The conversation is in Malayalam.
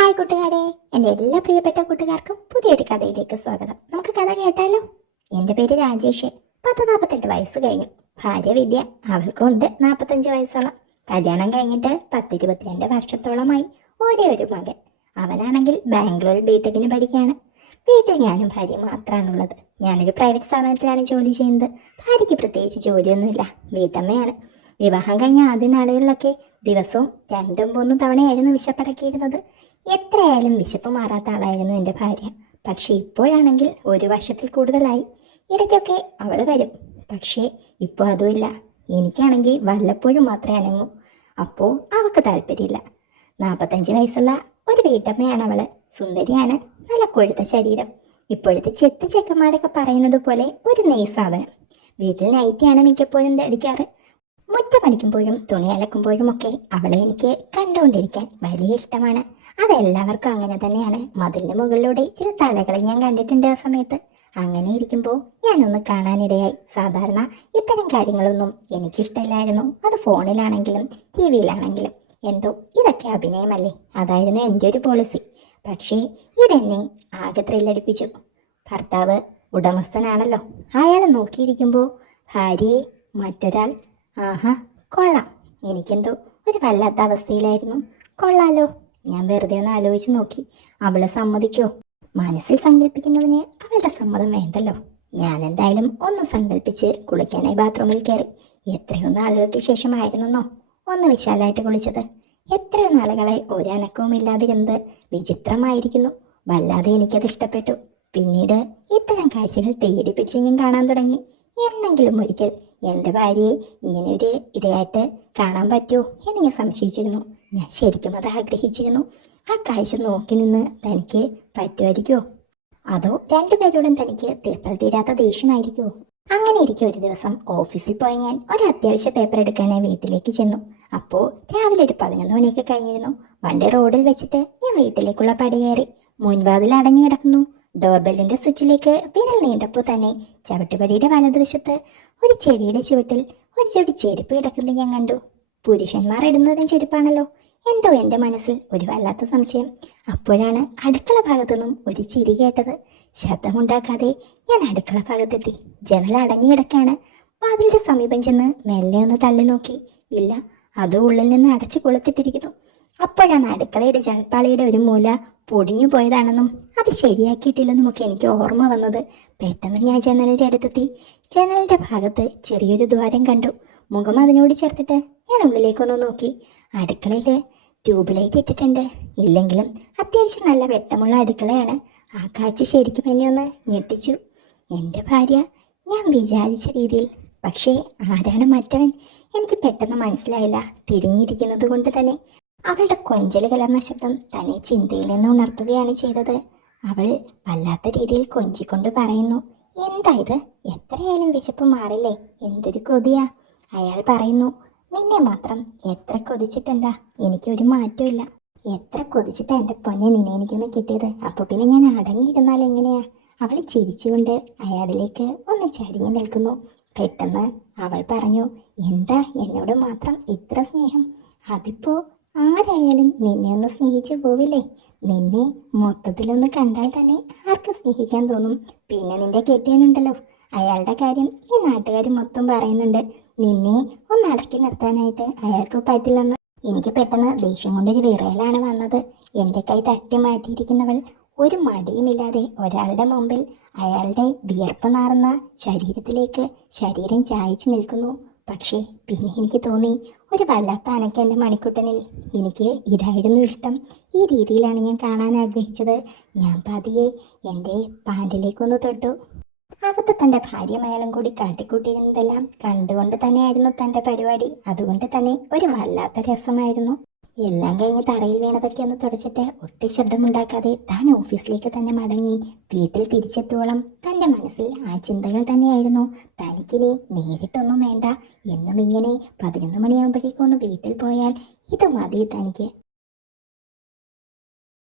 ഹായ് കൂട്ടുകാരെ. എന്റെ എല്ലാ പ്രിയപ്പെട്ട കൂട്ടുകാർക്കും പുതിയൊരു കഥയിലേക്ക് സ്വാഗതം. നമുക്ക് കഥ കേട്ടാലോ? എന്റെ പേര് രാജേഷ്. പത്ത് നാൽപ്പത്തെട്ട് വയസ്സ് കഴിഞ്ഞു. ഭാര്യ വിദ്യ. അവൾക്കും ഉണ്ട് നാൽപ്പത്തഞ്ച് വയസ്സോളം. കല്യാണം കഴിഞ്ഞിട്ട് പത്തിരുപത്തിരണ്ട് വർഷത്തോളമായി ഒരേ ഒരു മകൻ. അവനാണെങ്കിൽ ബാംഗ്ലൂരിൽ ബിടെക്കിന് പഠിക്കുകയാണ്. വീട്ടിൽ ഞാനും ഭാര്യ മാത്രമാണുള്ളത് ഞാനൊരു പ്രൈവറ്റ് സ്ഥാപനത്തിലാണ് ജോലി ചെയ്യുന്നത്. ഭാര്യയ്ക്ക് പ്രത്യേകിച്ച് ജോലിയൊന്നുമില്ല. വീട്ടമ്മയാണ്. വിവാഹം കഴിഞ്ഞ ആദ്യ നാളുകളിലൊക്കെ ദിവസവും രണ്ടും മൂന്നും തവണയായിരുന്നു വിശപ്പടക്കിയിരുന്നത്. എത്രയായാലും വിശപ്പ് മാറാത്ത ആളായിരുന്നു എന്റെ ഭാര്യ. പക്ഷേ ഇപ്പോഴാണെങ്കിൽ ഒരു വർഷത്തിൽ കൂടുതലായി. ഇടയ്ക്കൊക്കെ അവൾ വരും. പക്ഷേ ഇപ്പോൾ അതുമില്ല. എനിക്കാണെങ്കിൽ വല്ലപ്പോഴും മാത്രമേ അനങ്ങൂ. അപ്പോൾ അവൾക്ക് താല്പര്യമില്ല. നാൽപ്പത്തഞ്ച് വയസ്സുള്ള ഒരു വീട്ടമ്മയാണ് അവൾ സുന്ദരിയാണ്. നല്ല കൊഴുത്ത ശരീരം. ഇപ്പോഴത്തെ ചെത്ത് ചെക്കന്മാരൊക്കെ പറയുന്നത് പോലെ ഒരു നെയ്സാധനം വീട്ടിൽ നൈറ്റിയാണ് മിക്കപ്പോഴും ധരിക്കാറ്. മുറ്റമടിക്കുമ്പോഴും തുണി അലക്കുമ്പോഴും ഒക്കെ അവളെ എനിക്ക് കണ്ടുകൊണ്ടിരിക്കാൻ വലിയ ഇഷ്ടമാണ്. അതെല്ലാവർക്കും അങ്ങനെ തന്നെയാണ്. മതിലിന് മുകളിലൂടെ ചില തലകളെ ഞാൻ കണ്ടിട്ടുണ്ട് ആ സമയത്ത്. അങ്ങനെ ഇരിക്കുമ്പോൾ ഞാനൊന്ന് കാണാനിടയായി. സാധാരണ ഇത്തരം കാര്യങ്ങളൊന്നും എനിക്കിഷ്ടമില്ലായിരുന്നു. അത് ഫോണിലാണെങ്കിലും ടി വിയിലാണെങ്കിലും. എന്തോ ഇതൊക്കെ അഭിനയമല്ലേ? അതായിരുന്നു എന്റെ ഒരു പോളിസി പക്ഷേ ഇതെന്നെ ആകെ ത്രില്ലടിപ്പിച്ചു. ഭർത്താവ് ഉടമസ്ഥനാണല്ലോ. അയാൾ നോക്കിയിരിക്കുമ്പോൾ ഭാര്യയെ മറ്റൊരാൾ ആഹാ കൊള്ളാം. എനിക്കെന്തോ ഒരു വല്ലാത്ത അവസ്ഥയിലായിരുന്നു. കൊള്ളാലോ. ഞാൻ വെറുതെ ഒന്ന് ആലോചിച്ച് നോക്കി. അവളെ സമ്മതിക്കോ? മനസ്സിൽ സങ്കല്പിക്കുന്നതിന് അവളുടെ സമ്മതം വേണ്ടല്ലോ. ഞാൻ എന്തായാലും ഒന്ന് സങ്കല്പിച്ച് കുളിക്കാനായി ബാത്റൂമിൽ കയറി. എത്രയോ നാളുകൾക്ക് ശേഷമായിരുന്നെന്നോ ഒന്ന് വിശാലായിട്ട് കുളിച്ചത്. എത്രയോ നാളുകളെ ഒരനക്കവും ഇല്ലാതിരുന്നത് വിചിത്രമായിരിക്കുന്നു. വല്ലാതെ എനിക്കത് ഇഷ്ടപ്പെട്ടു. പിന്നീട് ഇത്തരം കാഴ്ചകൾ തേടി പിടിച്ച് ഞാൻ കാണാൻ തുടങ്ങി. എന്നെങ്കിലും ഒരിക്കൽ എന്റെ ഭാര്യയെ ഇങ്ങനെ ഒരു ഇടയായിട്ട് കാണാൻ പറ്റുമോ എന്ന് ഞാൻ സംശയിച്ചിരുന്നു. ഞാൻ ശരിക്കും അത് ആഗ്രഹിച്ചിരുന്നു. ആ കാഴ്ച നോക്കി നിന്ന് തനിക്ക് പറ്റുമായിരിക്കുമോ അതോ രണ്ടുപേരോടും തനിക്ക് തീർത്തൽ തീരാത്ത ദേഷ്യമായിരിക്കുമോ അങ്ങനെ ഇരിക്കും ഒരു ദിവസം ഓഫീസിൽ പോയി ഞാൻ ഒരു അത്യാവശ്യ പേപ്പർ എടുക്കാനായി വീട്ടിലേക്ക് ചെന്നു. അപ്പോൾ രാവിലെ ഒരു പതിനൊന്ന് മണിയൊക്കെ കഴിഞ്ഞിരുന്നു. വണ്ടി റോഡിൽ വെച്ചിട്ട് ഞാൻ വീട്ടിലേക്കുള്ള പടി കയറി മുൻവാതിൽ അടഞ്ഞു കിടക്കുന്നു. ഡോർബെല്ലിന്റെ സ്വിച്ചിലേക്ക് വിരൽ നീണ്ടപ്പോൾ തന്നെ ചവിട്ടുപടിയുടെ വലതുവശത്ത് ഒരു ചെടിയുടെ ചുവട്ടിൽ ഒരു ചെടി ചെരുപ്പ് കിടക്കുന്നത് ഞാൻ കണ്ടു. പുരുഷന്മാർ ഇടുന്നതും ചെരുപ്പാണല്ലോ. എന്തോ എന്റെ മനസ്സിൽ ഒരു വല്ലാത്ത സംശയം. അപ്പോഴാണ് അടുക്കള ഭാഗത്തു നിന്നും ഒരു ചിരി കേട്ടത്. ശബ്ദമുണ്ടാക്കാതെ ഞാൻ അടുക്കള ഭാഗത്തെത്തി. ജനൽ അടഞ്ഞു കിടക്കാണ്. വാതിലിന്റെ സമീപം ചെന്ന് മെല്ലെ ഒന്ന് തള്ളി നോക്കി. ഇല്ല അത് ഉള്ളിൽ നിന്ന് അടച്ചു കൊളുത്തിട്ടിരിക്കുന്നു. അപ്പോഴാണ് അടുക്കളയുടെ ജനൽപ്പാളിയുടെ ഒരു മൂല പൊടിഞ്ഞു പോയതാണെന്നും അത് ശരിയാക്കിയിട്ടില്ലെന്നും ഒക്കെ എനിക്ക് ഓർമ്മ വന്നത്. പെട്ടെന്ന് ഞാൻ ജനലിന്റെ അടുത്തെത്തി. ജനലിന്റെ ഭാഗത്ത് ചെറിയൊരു ദ്വാരം കണ്ടു. മുഖം അതിനോട് ചേർത്തിട്ട് ഞാൻ ഉള്ളിലേക്കൊന്ന് നോക്കി. അടുക്കളയിൽ ട്യൂബ് ലൈറ്റ് ഇട്ടിട്ടുണ്ട്. ഇല്ലെങ്കിലും അത്യാവശ്യം നല്ല വെട്ടമുള്ള അടുക്കളയാണ്. ആ കാഴ്ച ശരിക്കും എന്നെ ഒന്ന് ഞെട്ടിച്ചു. എന്റെ ഭാര്യ ഞാൻ വിചാരിച്ച രീതിയിൽ. പക്ഷേ ആരാണ് മറ്റവൻ? എനിക്ക് പെട്ടെന്ന് മനസ്സിലായില്ല. തിരിഞ്ഞിരിക്കുന്നത് കൊണ്ട് തന്നെ. അവളുടെ കൊഞ്ചൽ കലർന്ന ശബ്ദം തന്നെ ചിന്തയിൽ നിന്ന് ഉണർത്തുകയാണ് ചെയ്തത്. അവൾ വല്ലാത്ത രീതിയിൽ കൊഞ്ചിക്കൊണ്ട് പറയുന്നു എന്താ ഇത്? എത്രയായാലും വിശപ്പ് മാറില്ലേ? എന്തൊരു കൊതിയാ? അയാൾ പറയുന്നു നിന്നെ മാത്രം എത്ര കൊതിച്ചിട്ടെന്താ? എനിക്കൊരു മാറ്റമില്ല എത്ര കൊതിച്ചിട്ട് എന്റെ പൊന്നെ നിന്നെ എനിക്കൊന്ന് കിട്ടിയത്? അപ്പോൾ പിന്നെ ഞാൻ അടങ്ങിയിരുന്നാൽ എങ്ങനെയാ? അവൾ ചിരിച്ചുകൊണ്ട് അയാളിലേക്ക് ഒന്ന് ചരിഞ്ഞു നിൽക്കുന്നു. പെട്ടെന്ന് അവൾ പറഞ്ഞു എന്താ? എന്നോട് മാത്രം ഇത്ര സ്നേഹം? അതിപ്പോ ആരായാലും നിന്നെ ഒന്ന് സ്നേഹിച്ചു പോവില്ലേ? നിന്നെ മൊത്തത്തിലൊന്ന് കണ്ടാൽ തന്നെ ആർക്ക് സ്നേഹിക്കാൻ തോന്നും. പിന്നെ നിന്റെ കെട്ടിയനുണ്ടല്ലോ അയാളുടെ കാര്യം ഈ നാട്ടുകാർ മൊത്തം പറയുന്നുണ്ട്. നിന്നെ ഒന്ന് അടക്കി നിർത്താനായിട്ട് അയാൾക്ക് പറ്റില്ലെന്ന്. എനിക്ക് പെട്ടെന്ന് ദേഷ്യം കൊണ്ടൊരു വിറയലാണ് വന്നത്. എന്റെ കൈ തട്ടി മാറ്റിയിരിക്കുന്നവൾ ഒരു മടിയുമില്ലാതെ ഒരാളുടെ മുമ്പിൽ അയാളുടെ വിയർപ്പ് നാറുന്ന ശരീരത്തിലേക്ക് ശരീരം ചായച്ചു നിൽക്കുന്നു. പക്ഷേ പിന്നെ എനിക്ക് തോന്നി ഒരു വല്ലാത്ത അനക്ക എന്റെ മണിക്കുട്ടനിൽ എനിക്ക് ഇതായിരുന്നു ഇഷ്ടം. ഈ രീതിയിലാണ് ഞാൻ കാണാൻ ആഗ്രഹിച്ചത്. ഞാൻ പതിയെ എന്റെ പാന്റിലേക്കൊന്ന് തൊട്ടു. അകത്ത് തന്റെ ഭാര്യയും അയാളും കൂടി കാട്ടിക്കൂട്ടിയിരുന്നതെല്ലാം കണ്ടുകൊണ്ട് തന്നെയായിരുന്നു തന്റെ പരിപാടി. അതുകൊണ്ട് തന്നെ ഒരു വല്ലാത്ത രസമായിരുന്നു. എല്ലാം കഴിഞ്ഞ് തറയിൽ വീണതൊക്കെ ഒന്ന് തുടച്ചിട്ട് ഒട്ടി ശബ്ദമുണ്ടാക്കാതെ താൻ ഓഫീസിലേക്ക് തന്നെ മടങ്ങി. വീട്ടിൽ തിരിച്ചെത്തുവോളം തന്റെ മനസ്സിൽ ആ ചിന്തകൾ തന്നെയായിരുന്നു. തനിക്കിനി നേരിട്ടൊന്നും വേണ്ട. എന്നും ഇങ്ങനെ പതിനൊന്ന് മണിയാകുമ്പോഴേക്കും ഒന്ന് വീട്ടിൽ പോയാൽ ഇത് മതി തനിക്ക്.